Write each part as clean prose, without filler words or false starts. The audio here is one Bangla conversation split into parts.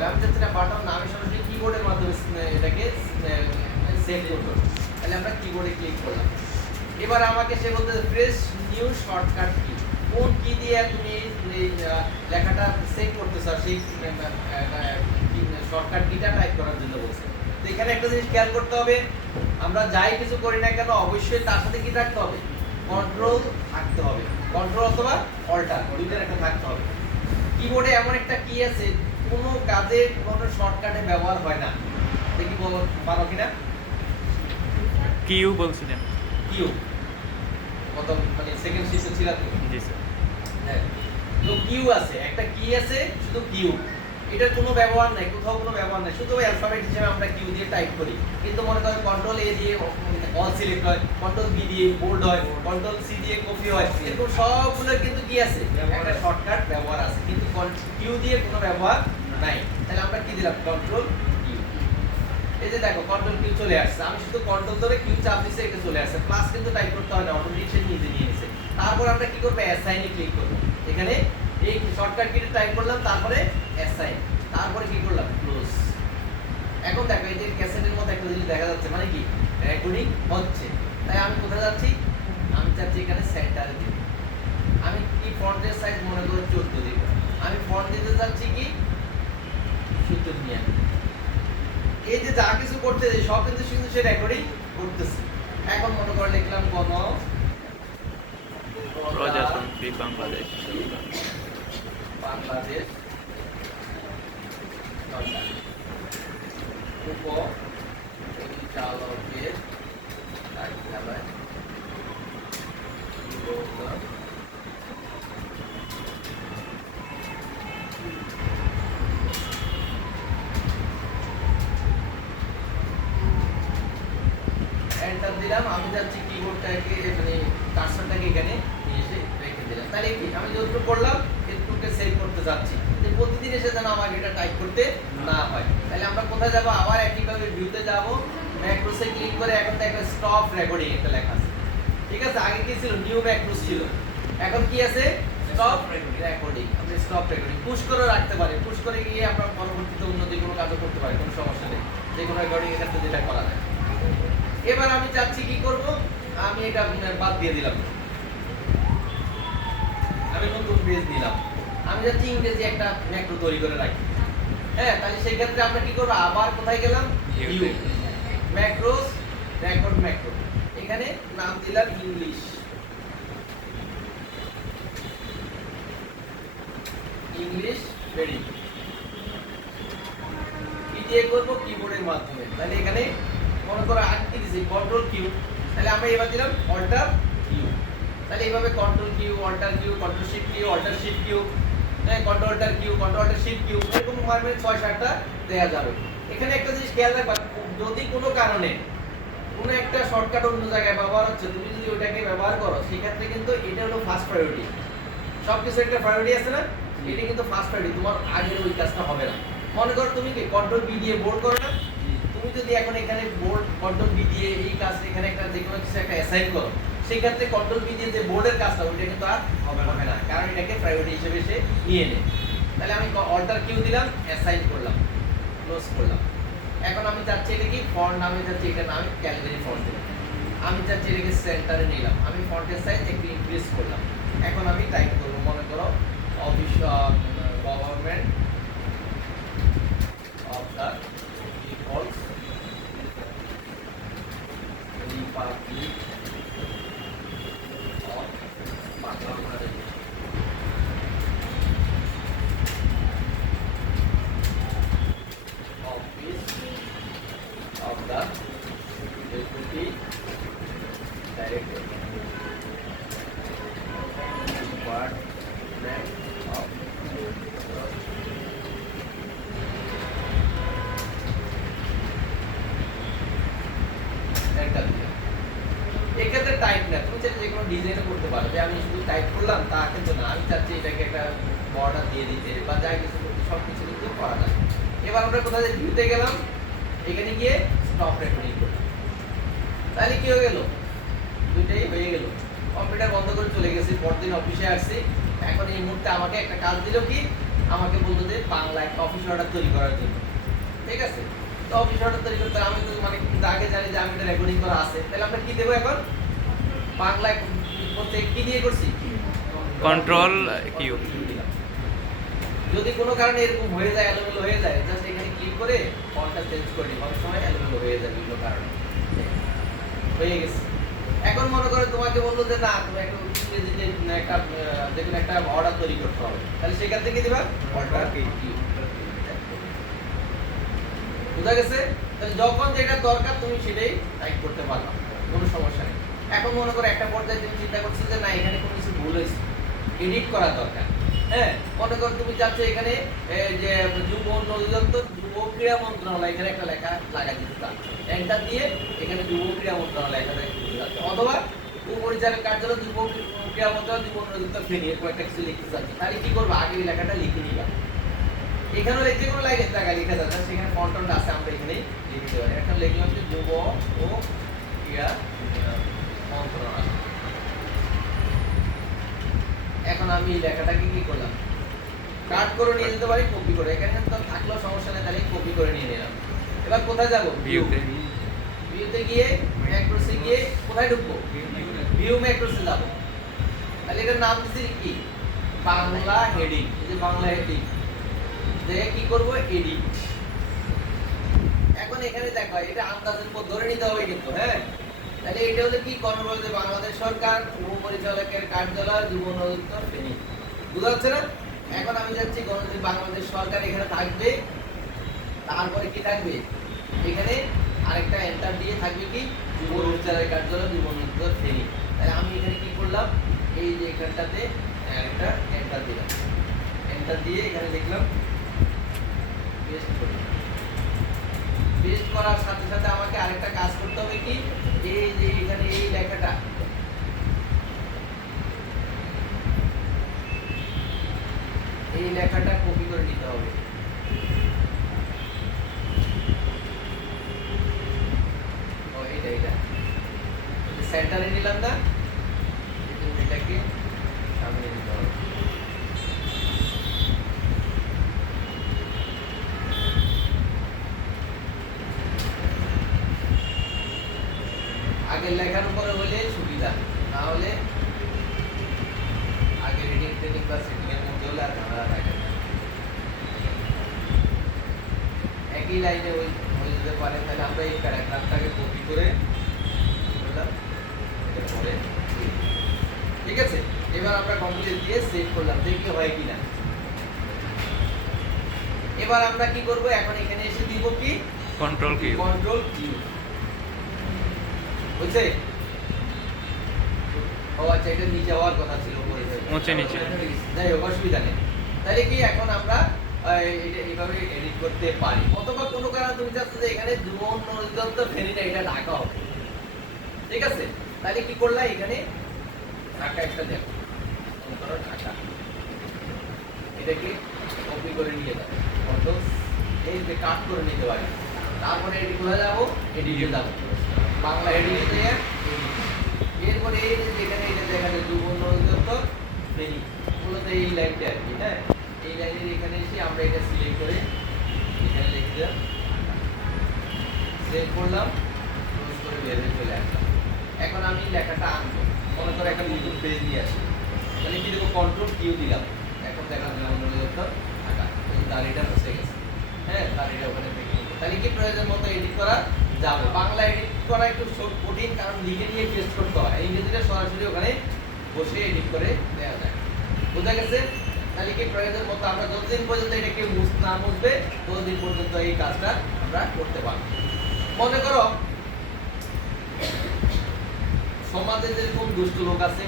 হবে, আমি চাচ্ছি না বাটন না, আমি সরাসরি কিবোর্ডের মাধ্যমে এটাকে সেভ করব। তাহলে আমরা কিবোর্ডে ক্লিক করলাম। এবার আমাকে সে বলতে প্রেস নিউ শর্টকাট কি, কোন কি দিয়ে তুমি এই লেখাটা সেভ করতে চাও সেই শর্টকাট কিটা টাইপ করার জন্য বলছে। তো এখানে একটা জিনিস খেয়াল করতে হবে, আমরা যাই কিছু করি না কেন অবশ্যই তার সাথে কি থাকতে হবে, কন্ট্রোল থাকতে হবে, কন্ট্রোল অথবা অল্টার দুইটার একটা থাকতে হবে। কিবোর্ডে এমন একটা কি আছে কোনো কাজে কোনো শর্টকাটে ব্যবহার হয় না, দেখি পারো কিনা। কিউ বলছিলেন? কিউ কত মানে সেকেন্ড শিফটে ছিল তো? জি স্যার। হ্যাঁ, তো কিউ আছে, একটা কি আছে শুধু কিউ, এটার কোনো ব্যবহার নাই, কোথাও কোনো ব্যবহার নাই, শুধু অ্যালফাবেট হিসেবে আমরা কিউ দিয়ে টাইপ করি। কিন্তু মনে করেন কন্ট্রোল এ দিয়ে অল সিলেক্ট হয়, কন্ট্রোল বি দিয়ে বোল্ড হয়, কন্ট্রোল সি দিয়ে কপি হয়, এরকম সবগুলো কিন্তু কি আছে একটা শর্টকাট ব্যবহার আছে, কিন্তু কিউ দিয়ে কোনো ব্যবহার নাই। তাহলে আমরা কি দিলাম, কন্ট্রোল কিউ। এই যে দেখো কন্ট্রোল কিউ চলে আসছে, আমি শুধু কন্ট্রোল ধরে কিউ চাপ দিছি, এটা চলে আসছে, প্লাস কিন্তু টাইপ করতে হয় না, অটোমেটিক সে নিজে নিয়ে নিছে। তারপর আমরা কি করব, অ্যাসাইনে ক্লিক করব। এখানে এই শর্টকাট কিটা টাইপ করলাম, তারপরে অ্যাসাইন, তারপরে কি করলাম, ক্লোজ। এখন দেখো এই যে ক্যাসেটের মতো একটা জিনিস দেখা যাচ্ছে, মানে কি রেকর্ডিং হচ্ছে। তাই আমি কোথায় যাচ্ছি, আমি চাচ্ছি এখানে সেন্টারে দিব। আমি কি ফন্টের সাইজ মনে করো 14 দিব, আমি ফন্ট দিতে যাচ্ছি কি 17 নিয়ে। এই যে যা কিছু করতে যাই সব কিন্তু শুধু সে রেকর্ডিং করতেছে। এখন মনে করে লিখলাম কোন প্রজাতন্ত্রী বাংলাদেশ বাংলাদেশ সরকার উপপরিচালকের কার্যালয় এন্টার দিলাম। আমি যাচ্ছি কিবোর্ডটাকে মানে কার্সরটাকে এখানে নিয়ে এসে রেখে দিলাম। তাহলে কি আমি যতটুকু করলাম এতটুকুকে সেভ করতে যাচ্ছি, যে প্রতিদিন এসে যেন আমাকে এটা টাইপ করতে না হয়। তাহলে আমরা কোথায় যাব, আবার একইভাবে ভিউতে যাব, ম্যাক্রোসে ক্লিক করে এখন দেখো স্টপ রেকর্ডিং একটা লেখা আছে। ঠিক আছে, আগে কি ছিল, নিউ ম্যাক্রোস ছিল, এখন কি আছে, স্টপ রেকর্ডিং। আমরা স্টপ রেকর্ডিং পুশ করে রাখতে পারি, পুশ করে গিয়ে আমরা পরবর্তীতে অন্য যে কোনো কাজও করতে পারি, কোনো সমস্যা নেই, যে কোনো রেকর্ডিং এর ক্ষেত্রে যেটা করা যায়। এবার আমি চাচ্ছি কি করব, আমি এটা বাদ দিয়ে দিলাম, আমি নতুন পেজ নিলাম। আমি যাচ্ছি ইংরেজি একটা ম্যাক্রো তৈরি করে রাখি। হ্যাঁ, তাহলে সেই ক্ষেত্রে আমরা কি করব, আবার কোথায় গেলাম, ভিউ, ম্যাক্রোস, রেকর্ড ম্যাক্রো, এখানে নাম দিলাম ইংলিশ। English ready. কি দিয়ে করব, কিবোর্ডের মাধ্যমে। তাহলে এখানে মনে করো আটকে দিছি কন্ট্রোল কিউ, তাহলে আমরা এবার দিলাম অল্টার কিউ। তাহলে এইভাবে control Q, alt Q, control shift Q, alt shift Q, হ্যাঁ control alt Q, control alt shift Q, এরকম মারবে 6-7টা দেয়া যাবে। এখানে একটা জিনিস খেয়াল রাখবা, যদি কোনো কারণে কোনো একটা শর্টকাট অন্য জায়গায় ব্যবহার হচ্ছে, তুমি যদি ওটাকে ব্যবহার করো সেই ক্ষেত্রে কিন্তু এটা হলো ফার্স্ট প্রায়োরিটি। সবকিছু একটা প্রায়োরিটি আছে না, এটা কিন্তু ফার্স্ট প্রায়োরিটি, তোমার আগের ওই কাজটা হবে না। মনে করো তুমি কি কন্ট্রোল বি দিয়ে বোল্ড করো না, তুমি যদি এখন এখানে বোল্ড কন্ট্রোল বি দিয়ে এই কাজ এখানে একটা যে কোনো কিছু একটা অ্যাসাইন করো, সেই ক্ষেত্রে কন্ট্রোল বি দিয়ে যে বোর্ডের কাজটা ওইটা কিন্তু আর হবে না, কারণ এটাকে প্রায়োরিটি হিসেবে সে নিয়ে নেয়। তাহলে আমি অল্টার কিউ দিলাম, অ্যাসাইন করলাম, ক্লোজ করলাম। এখন আমি চাচ্ছি এটা কি ফন্ট, আমি চাচ্ছি এটা না, আমি ক্যালিগ্রাফি ফন্ট দিলাম। আমি চাচ্ছি এটাকে সেন্টারে নিলাম, আমি ফন্টের সাইজ একটু ইনক্রিজ করলাম। এখন আমি টাইপ করব, মনে করো office government of the People's Republic of Bangladesh. Office of the deputy director department of একটা দিলাম। এক্ষেত্রে টাইপ না, তুমি চাইলে যে কোনো ডিজাইনও করতে পারো, যে আমি শুধু টাইপ করলাম তা কিন্তু না, আমি চাচ্ছি এটাকে একটা বর্ডার দিয়ে দিতে বা যা কিছু করতে সব কিছু কিন্তু করা যায়। এবার আমরা কোথায় ভিউতে গেলাম, এখানে গিয়ে স্টপ রেকর্ডিং করলাম। তাহলে কি হয়ে গেল, দুইটাই হয়ে গেল। কম্পিউটার বন্ধ করে চলে গেছি, পরদিন অফিসে আসছি, এখন এই মুহূর্তে আমাকে একটা কাজ দিল কি, আমাকে বললো যে বাংলা একটা অফিস অর্ডার তৈরি করার জন্য, ঠিক আছে? তো অফিস অর্ডার তৈরি করতে আমি তো মানে কিন্তু আগে জানি যে আমি এটা রেকর্ডিং করা আছে, তাহলে আমরা কি দেবো এখন? বাংলায় করতে কি দিয়ে করছি? Control Q. যদি কোনো কারণে এরকম হয়ে যায়, এলোমেলো হয়ে যায়, জাস্ট এখানে ক্লিক করে ফন্টটা চেঞ্জ করে নিই, অনেক সময় এলোমেলো হয়ে যায় বিভিন্ন কারণে। হয়ে গেছে। এখন মনে করো তোমাকে বললো যে না তুমি একটা ইংরেজিতে একটা দেখুন একটা অর্ডার তৈরি করতে হবে, তাহলে সেখান থেকে দিবা অর্ডার কিউ। বুঝা গেছে? তাহলে যখন যেটা দরকার তুমি সেটাই টাইপ করতে পারবা, কোনো সমস্যা নেই। এখন মনে করো একটা পর্যায়ে তুমি চিন্তা করছো যে না এখানে কোনো কিছু ভুল হয়েছে, এডিট করা দরকার। হ্যাঁ, মনে করো তুমি চাচ্ছ এখানে যে যুব উন্নয়ন যুব ক্রীড়া মন্ত্রণালয় এখানে একটা লেখা লাগাই দিতে চাচ্ছ, এন্টার দিয়ে এখানে যুব ক্রীড়া মন্ত্রণালয় লেখা দিতে চাচ্ছ, অথবা উপপরিচালক কার্যালয় যুব ক্রীড়া মন্ত্রণালয় যুব উন্নয়ন ফেনী এরকম একটা কিছু লিখতে চাচ্ছ, তাহলে কি করবো? আগে এই লেখাটা লিখে নিবা। এখানেও যে কোনো লাইনের জায়গায় লেখা যাবে না, সেখানে ফন্টটা আছে, আমরা এখানেই লিখে দিতে পারি। এখন লিখলাম যে যুব ও ক্রীড়া মন্ত্রণালয়। এখন আমি এই লেখাটাকে কি করলাম? কাট করে নিয়ে যেতে পারি, কপি করে, এখানে তো থাকলেও সমস্যা নেই, তাহলে কপি করে নিয়ে নিলাম। এবার কোথায় যাব? ভিউতে। ভিউতে গিয়ে ম্যাক্রোসে গিয়ে কোথায় ঢুকবো? ভিউ ম্যাক্রোসে যাব। তাহলে এটার নাম দিছি কি? বাংলা হেডিং। এই যে বাংলা হেডিং দেখে কি করব? এডিট। এখন এখানে দেখো এটা আন্দাজের উপর ধরে নিতে হবে কিন্তু, হ্যাঁ। তাহলে এটা হলো কি? কন্ট্রোল যে বাংলাদেশ সরকার উপপরিচালকের কার্যালয় যুব উন্নয়ন ফেনী। বুঝা যাচ্ছে না? এখন আমি যাচ্ছি গণতন্ত্র বাংলাদেশ সরকার এখানে থাকবে, তারপরে কি থাকবে? এখানে আরেকটা এন্টার দিয়ে থাকবে কি? যুব পরিচালকের কার্যালয় যুব উন্নয়ন ফেনী। তাহলে আমি এখানে কি করলাম? এই যে এখানটাতে একটা এন্টার দিলাম, এন্টার দিয়ে এখানে লিখলাম, পেস্ট করলাম। পেস্ট করার সাথে সাথে আমাকে আরেকটা কাজ করতে হবে কি? এই যে এখানে এই লেখাটা, এই লেখাটা কপি করে নিতে হবে। ও এটা সেন্টারে নিলাম না, এটাকে সামনে নিতে হবে। আগে লেখার উপরে হলে সুবিধা, না হলে আগে রিডিং ট্রেনিং বা সেটিং এর মধ্যে হলে আর ঝামেলা থাকে না। একই লাইনে হয়ে যেতে পারে, তাহলে আমরা এই প্যারাগ্রাফটাকে কপি করে বললাম এটা পরে, ঠিক আছে? এবার আমরা কমপ্লিট দিয়ে সেভ করলাম, দেখি হয় কিনা। এবার আমরা কি করব? এখন এখানে এসে দিব কি? Control Q. Control Q. বুঝছে? ও আচ্ছা, এটা নিচে হওয়ার কথা ছিল, উপরে নিচে। যাই হোক, অসুবিধা নেই। তাহলে কি এখন আমরা এটা এইভাবে এডিট করতে পারি, অথবা কোনো কারণে তুমি চাচ্ছ যে এখানে যুব উন্নয়ন ফেনীটা এটা ঢাকা হবে, ঠিক আছে? তাহলে কি করলা? এখানে ঢাকা একটা দেখো, ধরো ঢাকা, এটাকে কপি করে নিয়ে যাবো, ফটো এই যে কাট করে নিতে পারি। তারপরে এটি কোথায় যাবো? এডিটে যাবো, বাংলা এডিটে দিয়ে এরপরে এই যে যেখানে এটা দেখা যায় যুব উন্নয়ন ফেনী, মূলত এই লাইনটা আর কি, হ্যাঁ। এই লাইনের এখানে এসে আমরা এটা সিলেক্ট করে এখানে লিখে দিলাম, সেভ করলাম, ক্লোজ করে বের হয়ে চলে আসলাম। এখন আমি লেখাটা আনবো, মনে করো একটা নতুন পেজ নিয়ে আসি, তাহলে কি দেবো? কন্ট্রোল কিউ দিলাম। এখন দেখা যায় ঢাকা, দাড়িটা বসে গেছে, হ্যাঁ, দাড়িটা ওখানে থেকে। তাহলে কি প্রয়োজন মতো এডিট করা যাবে। বাংলা এডিট করা একটু কঠিন, কারণ লিখে নিয়ে পেস্ট করতে হয়। ইংরেজিটা সরাসরি ওখানে বসে এডিট করে দেওয়া যায়। বুঝা গেছে? তাহলে কি প্রয়োজন মতো আমরা যতদিন পর্যন্ত এটাকে না মুছবে ততদিন পর্যন্ত এই কাজটা আমরা করতে পারবো। মনে করো সমাজে যেরকম দুষ্ট লোক আছে,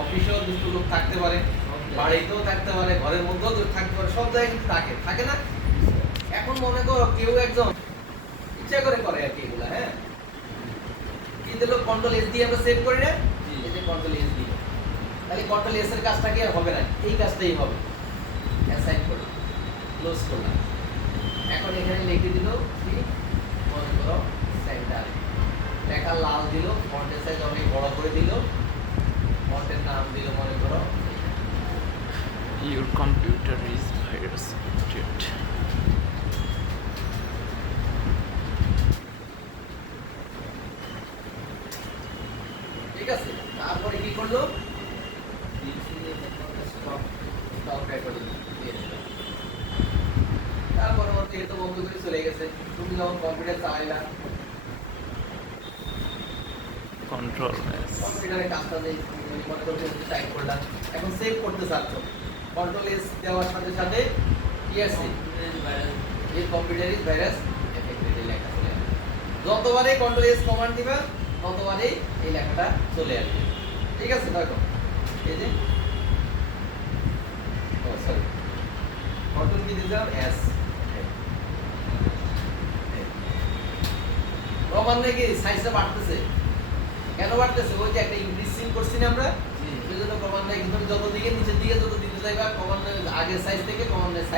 অফিসেও দুষ্ট লোক থাকতে পারে, বাড়িতেও থাকতে পারে, ঘরের মধ্যেও থাকতে পারে, সব জায়গায় কিন্তু থাকে না? এখন মনে করো কেউ একজন ইচ্ছা করে আর কি এগুলা, হ্যাঁ, কি দিল? কন্ট্রোল এস দিয়ে আমরা সেভ করি না, এই যে কন্ট্রোল এস দিই, তাহলে কন্ট্রোল এস এর কাজটা কি আর হবে না? এই কাজটাই হবে। অ্যাসাইন করলাম, ক্লোজ করলাম। এখন এখানে লিখে দিল কি? মনে করো সেন্টার, লেখা লাল দিল, ফন্টের সাইজ অনেক বড় করে দিল, ফন্টের নাম দিল মনে করো Your computer is virus update. ঠিক আছে, তারপরে কি করলো, স্টক রেকর্ডিং দিয়ে দিল। তারপরে ওর তো বন্ধ করে চলে গেছে। তুমি যখন কম্পিউটার চালাইলা, কন্ট্রোল এস। কম্পিউটারে কাজটা নেই, তুমি মনে করো টাইপ করলা, এখন সেভ করতে চাচ্ছ, কন্ট্রোল এস দেওয়ার সাথে সাথে কি আসছে, এই কম্পিউটার ইজ ভাইরাস এফেক্টেড এই লেখা চলে আসবে। যতবারই কন্ট্রোল এস কমান্ড দিবা ততবারই এই লেখাটা চলে আসবে। ঠিক আছে, দেখো এই যে ও সরি, কন্ট্রোল কি দিলাম এস, ক্রমান্বয়ে কি সাইজটা বাড়তেছে, কেন বাড়তেছে, ওই যে একটা ইনক্রিজিং করছি না আমরা, সেই জন্য ক্রমান্বয়ে কিন্তু যত দিকে নিচের দিকে যত দিতে যাইবা ক্রমান্বয়ে আগের সাইজ থেকে ক্রমান্বয়ে